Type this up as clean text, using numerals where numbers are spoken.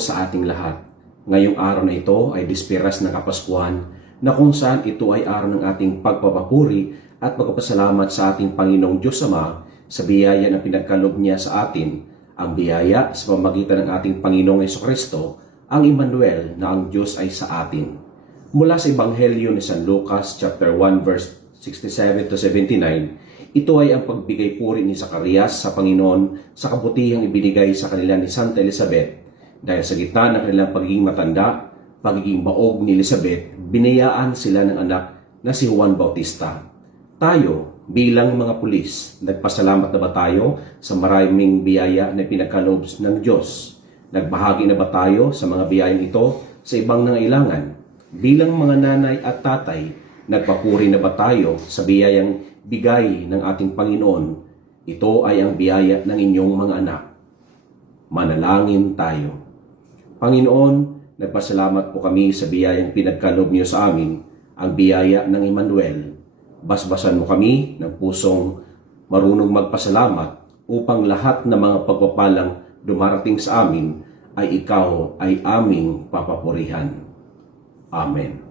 sa ating lahat. Ngayong araw na ito ay Bisperas ng Kapaskuhan na kung saan ito ay araw ng ating pagpapapuri at pagpapasalamat sa ating Panginoong Diyos Ama sa biyaya na pinagkaloob niya sa atin, ang biyaya sa pamamagitan ng ating Panginoong Jesucristo, ang Emmanuel na ang Diyos ay sa atin. Mula sa Ebanghelyo ni San Lucas chapter 1 verse 67 to 79, ito ay ang pagbigay puri ni Zacarias sa Panginoon sa kabutihang ibinigay sa kanila ni Santa Elizabeth. Dahil sa gitna ng kanilang pagiging matanda, pagiging baog ni Elizabeth, binayaan sila ng anak na si Juan Bautista. Tayo, bilang mga pulis, nagpasalamat na ba tayo sa maraming biyaya na pinagkaloob ng Diyos? Nagbahagi na ba tayo sa mga biyayang ito sa ibang nangailangan? Bilang mga nanay at tatay, nagpapuri na ba tayo sa biyayang bigay ng ating Panginoon? Ito ay ang biyaya ng inyong mga anak. Manalangin tayo. Panginoon, nagpasalamat po kami sa biyayang pinagkaloob niyo sa amin, ang biyaya ng Emmanuel. Basbasan mo kami ng pusong marunong magpasalamat upang lahat ng mga pagpapalang dumarating sa amin ay ikaw ay aming papapurihan. Amen.